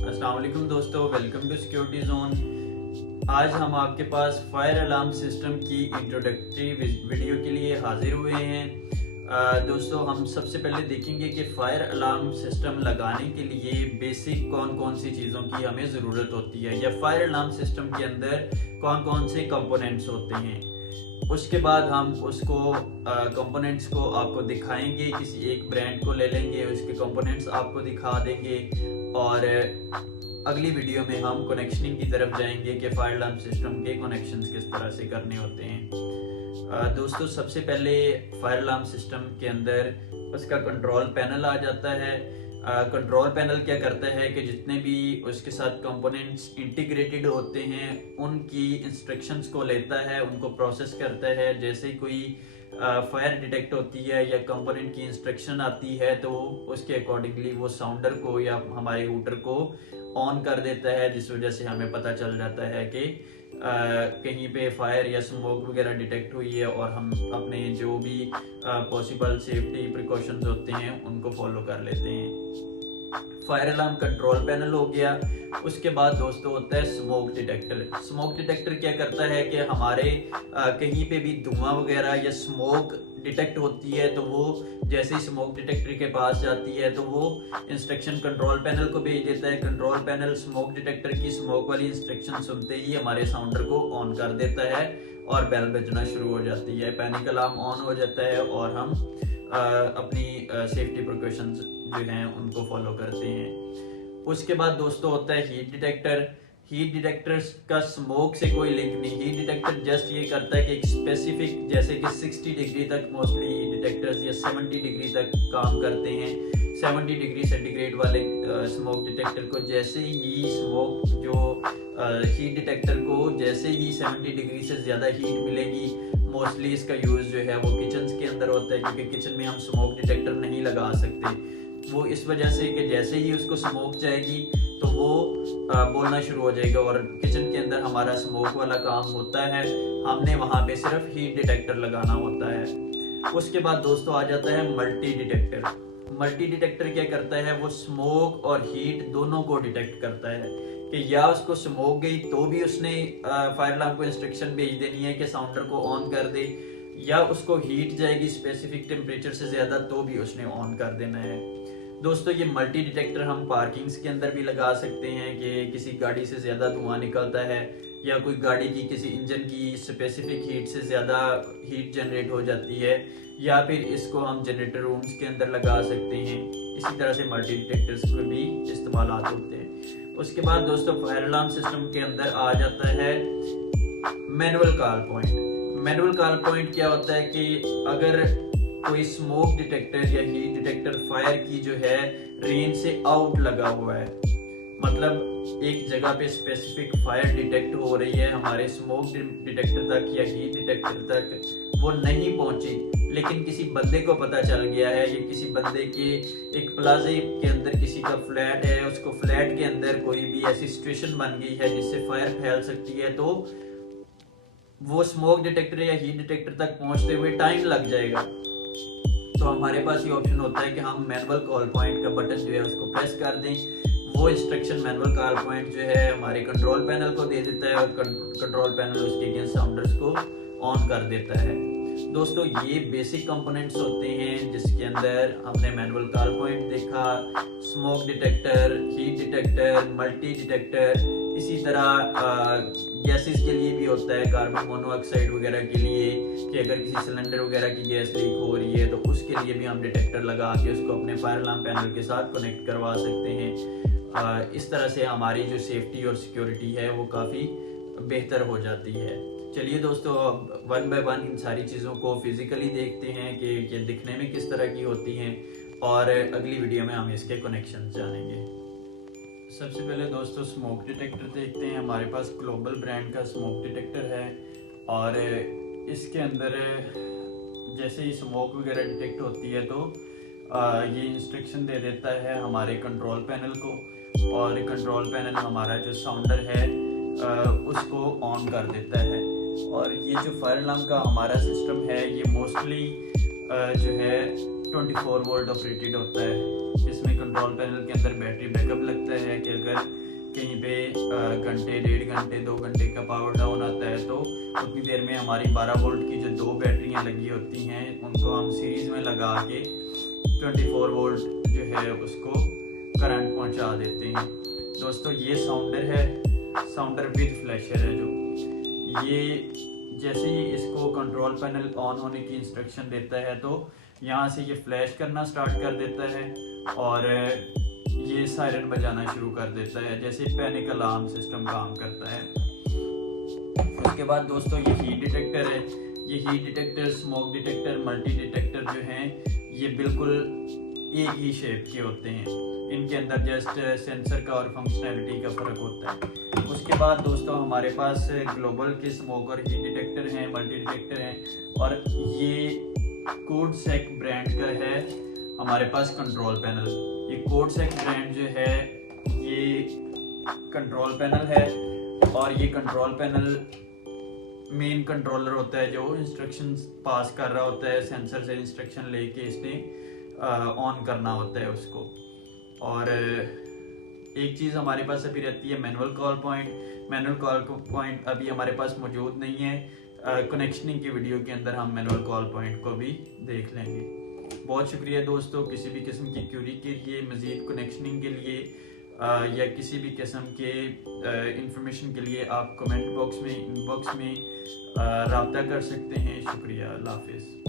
अस्सलाम वालेकुम दोस्तों, वेलकम टू सिक्योरिटी जोन। आज हम आपके पास फायर अलार्म सिस्टम की इंट्रोडक्टरी वीडियो के लिए हाजिर हुए हैं। दोस्तों, हम सबसे पहले देखेंगे कि फायर अलार्म सिस्टम लगाने के लिए बेसिक कौन कौन सी चीज़ों की हमें ज़रूरत होती है या फायर अलार्म सिस्टम के अंदर कौन कौन से कंपोनेंट्स होते हैं। उसके बाद हम उसको कंपोनेंट्स को आपको दिखाएंगे, किसी एक ब्रांड को ले लेंगे, उसके कंपोनेंट्स आपको दिखा देंगे और अगली वीडियो में हम कनेक्शनिंग की तरफ जाएंगे कि फायर अलार्म सिस्टम के कनेक्शंस किस तरह से करने होते हैं। दोस्तों, सबसे पहले फायर अलार्म सिस्टम के अंदर उसका कंट्रोल पैनल आ जाता है। कंट्रोल पैनल क्या करता है कि जितने भी उसके साथ कंपोनेंट्स इंटीग्रेटेड होते हैं उनकी इंस्ट्रक्शंस को लेता है, उनको प्रोसेस करता है। जैसे कोई फायर डिटेक्ट होती है या कंपोनेंट की इंस्ट्रक्शन आती है तो उसके अकॉर्डिंगली वो साउंडर को या हमारे रूटर को ऑन कर देता है, जिस वजह से हमें पता चल जाता है कि कहीं पे फायर या स्मोक वगैरह डिटेक्ट हुई है और हम अपने जो भी पॉसिबल सेफ्टी प्रिकॉशंस होते हैं उनको फॉलो कर लेते हैं। फायर अलार्म कंट्रोल पैनल हो गया। उसके बाद दोस्तों होता है स्मोक डिटेक्टर। स्मोक डिटेक्टर क्या करता है कि हमारे कहीं पे भी धुआं वगैरह या स्मोक डिटेक्ट होती है तो वो जैसे ही स्मोक डिटेक्टर के पास जाती है तो वो इंस्ट्रक्शन कंट्रोल पैनल को भेज देता है। कंट्रोल पैनल स्मोक डिटेक्टर की स्मोक वाली इंस्ट्रक्शन सुनते ही हमारे साउंडर को ऑन कर देता है और बेल बजना शुरू हो जाती है, पैनिक अलार्म ऑन हो जाता है और हम अपनी सेफ्टी प्रिकॉशंस जो हैं उनको फॉलो करते हैं। उसके बाद दोस्तों होता है हीट डिटेक्टर। हीट डिटेक्टर का स्मोक से कोई लिंक नहीं। हीट डिटेक्टर जस्ट ये करता है कि एक स्पेसिफिक, जैसे कि 60 डिग्री तक मोस्टली हीट डिटेक्टर्स या 70 डिग्री तक काम करते हैं। 70 डिग्री सेंटीग्रेड वाले स्मोक डिटेक्टर को जैसे ही स्मोक जो हीट डिटेक्टर को जैसे ही 70 डिग्री से ज़्यादा हीट मिलेगी, मोस्टली इसका यूज़ जो है वो किचन के अंदर होता है, क्योंकि किचन में हम स्मोक डिटेक्टर नहीं लगा सकते। वो इस वजह से कि जैसे ही उसको स्मोक जाएगी तो वो बोलना शुरू हो जाएगा और किचन के अंदर हमारा स्मोक वाला काम होता है, हमने वहाँ पे सिर्फ हीट डिटेक्टर लगाना होता है। उसके बाद दोस्तों आ जाता है मल्टी डिटेक्टर। मल्टी डिटेक्टर क्या करता है, वो स्मोक और हीट दोनों को डिटेक्ट करता है कि या उसको स्मोक गई तो भी उसने फायर अलार्म को इंस्ट्रक्शन भेज देनी है कि साउंडर को ऑन कर दे, या उसको हीट जाएगी स्पेसिफिक टेम्परेचर से ज़्यादा तो भी उसने ऑन कर देना है। दोस्तों, ये मल्टी डिटेक्टर हम पार्किंग्स के अंदर भी लगा सकते हैं कि किसी गाड़ी से ज़्यादा धुआं निकलता है या कोई गाड़ी की किसी इंजन की स्पेसिफिक हीट से ज़्यादा हीट जनरेट हो जाती है, या फिर इसको हम जनरेटर रूम्स के अंदर लगा सकते हैं। इसी तरह से मल्टी डिटेक्टर्स के भी इस्तेमाल होते हैं। उसके बाद दोस्तों फायर अलार्म सिस्टम के अंदर आ जाता है manual call point. Manual call point क्या होता है कि अगर कोई स्मोक डिटेक्टर या हीट डिटेक्टर फायर की जो है रेंज से आउट लगा हुआ है, मतलब एक जगह पे स्पेसिफिक फायर डिटेक्ट हो रही है, हमारे स्मोक डिटेक्टर तक या हीट डिटेक्टर तक वो नहीं पहुंची, लेकिन किसी बंदे को पता चल गया है या किसी बंदे के एक प्लाजे के अंदर किसी का फ्लैट है, उसको फ्लैट के अंदर कोई भी ऐसी सिचुएशन बन गई है जिससे फायर फैल सकती है, तो वो स्मोक डिटेक्टर या हीट डिटेक्टर तक पहुंचते हुए टाइम लग जाएगा। तो हमारे पास ये ऑप्शन होता है कि हम मैनुअल कॉल पॉइंट का बटन जो है उसको प्रेस कर दें। वो इंस्ट्रक्शन मैनुअल कॉल पॉइंट जो है हमारे कंट्रोल पैनल को दे देता है और कंट्रोल पैनल उसके अगेंस्ट साउंडर्स को ऑन कर देता है। दोस्तों, ये बेसिक कंपोनेंट्स होते हैं जिसके अंदर हमने मैनुअल कॉल पॉइंट देखा, smoke detector, heat detector, multi detector. इसी तरह गैसेस के लिए भी होता है, कार्बन मोनोऑक्साइड वगैरह के लिए, कि अगर किसी सिलेंडर वगैरह की गैस लीक हो रही है तो उसके लिए भी हम डिटेक्टर लगा के उसको अपने फायर अलार्म पैनल के साथ कनेक्ट करवा सकते हैं। इस तरह से हमारी जो सेफ्टी और सिक्योरिटी है वो काफ़ी बेहतर हो जाती है। चलिए दोस्तों, अब वन बाय वन इन सारी चीज़ों को फिजिकली देखते हैं कि ये दिखने में किस तरह की होती हैं और अगली वीडियो में हम इसके कनेक्शन जानेंगे। सबसे पहले दोस्तों स्मोक डिटेक्टर देखते हैं। हमारे पास ग्लोबल ब्रांड का स्मोक डिटेक्टर है और इसके अंदर जैसे ही स्मोक वगैरह डिटेक्ट होती है तो ये इंस्ट्रक्शन दे देता है हमारे कंट्रोल पैनल को, और कंट्रोल पैनल हमारा जो साउंडर है उसको ऑन कर देता है। और ये जो फायर अलार्म का हमारा सिस्टम है ये मोस्टली जो है 24 वोल्ट ऑपरेटेड होता है। इसमें कंट्रोल पैनल के अंदर बैटरी बैकअप लगता है कि अगर कहीं पे घंटे, 1.5 घंटे, 2 घंटे का पावर डाउन आता है तो उतनी देर में हमारी 12 वोल्ट की जो 2 बैटरियां लगी होती हैं उनको हम सीरीज में लगा के 24 वोल्ट जो है उसको करंट पहुंचा देते हैं। दोस्तों ये साउंडर है, साउंडर विद फ्लैशर है। जो ये जैसे ही इसको कंट्रोल पैनल ऑन होने की इंस्ट्रक्शन देता है तो यहाँ से ये फ्लैश करना स्टार्ट कर देता है और ये सायरन बजाना शुरू कर देता है, जैसे पैनिक अलार्म सिस्टम काम करता है। उसके बाद दोस्तों ये हीट डिटेक्टर है। ये heat detector, smoke detector, multi detector जो हैं ये बिल्कुल एक ही शेप के होते हैं। इनके अंदर जस्ट सेंसर का और फंक्शनैलिटी का फ़र्क होता है। उसके बाद दोस्तों हमारे पास ग्लोबल के स्मोक और हीट डिटेक्टर हैं, मल्टी डिटेक्टर हैं और ये कोडसेक ब्रांड का है हमारे पास कंट्रोल पैनल। ये कोडसेक ब्रांड जो है ये कंट्रोल पैनल है और ये कंट्रोल पैनल मेन कंट्रोलर होता है जो इंस्ट्रक्शन पास कर रहा होता है, सेंसर से इंस्ट्रक्शन लेके इसने ऑन करना होता है उसको। और एक चीज़ हमारे पास अभी रहती है manual call point. Manual call point अभी हमारे पास मौजूद नहीं है। कनेक्शनिंग की वीडियो के अंदर हम मैनुअल कॉल पॉइंट को भी देख लेंगे। बहुत शुक्रिया दोस्तों। किसी भी किस्म की क्यूरी के लिए, मज़ीद कनेक्शनिंग के लिए या किसी भी किस्म के इंफॉर्मेशन के लिए आप कमेंट बॉक्स में, इनबॉक्स में रब्ता कर सकते हैं। शुक्रिया, अल्लाह हाफिज़।